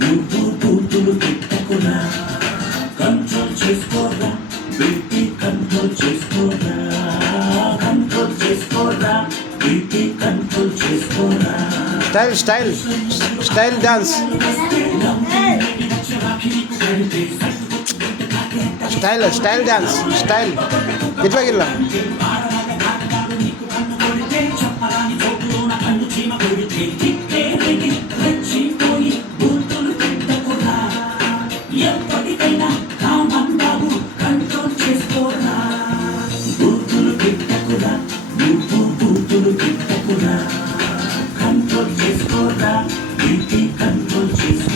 నువ్వు బూతులు తిట్టకురా, కంట్రోల్ చేసుకోరా, బీపీ కంట్రోల్ చేసుకోరా, కంట్రోల్ చేసుకోరా, బీపీ కంట్రోల్ చేసుకోరా. Style style style dance, style style dance, style గిట్లా గిట్లా. చెప్పరాని చోటులోన కన్ను చీమ కొడితే